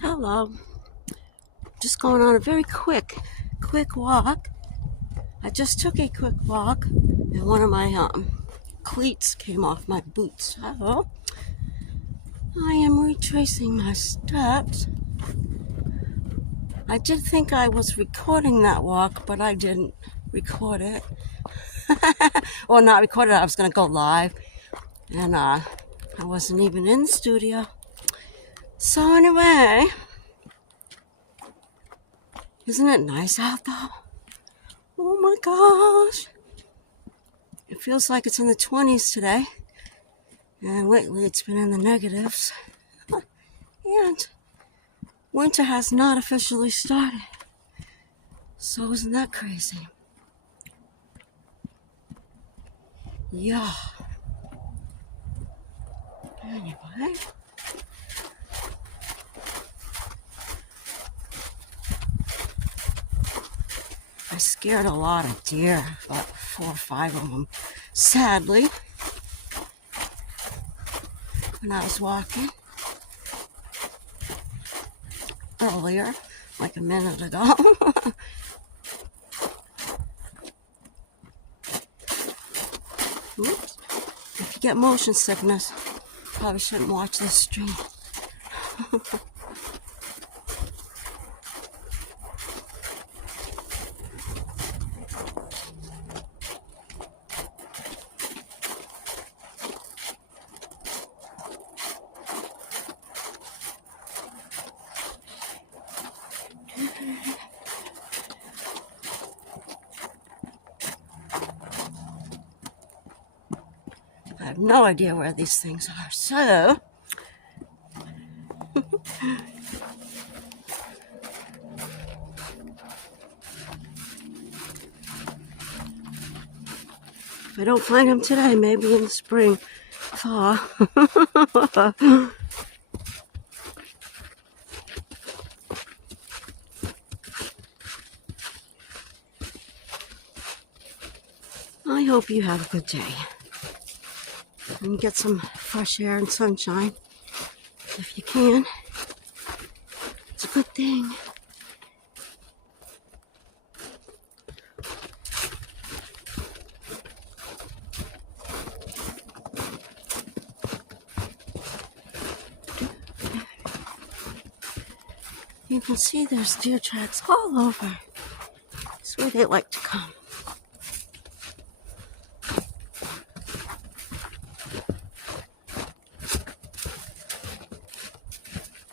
Hello. Just going on a very quick walk. I just took a quick walk and one of my cleats came off my boots. So I am retracing my steps. I did think I was recording that walk, but I didn't record it. Well, not record it, I was going to go live. And I wasn't even in the studio. So anyway, isn't it nice out though? Oh my gosh. It feels like it's in the 20s today. And lately it's been in the negatives. And winter has not officially started. So isn't that crazy? Yeah. Anyway. I scared a lot of deer, about 4 or 5 of them, sadly, when I was walking earlier, like a minute ago. Oops. If you get motion sickness, probably shouldn't watch this stream. I have no idea where these things are, so if I don't find them today, maybe in the spring, fall. I hope you have a good day and get some fresh air and sunshine if you can. It's a good thing. You can see there's deer tracks all over. That's where they like to come.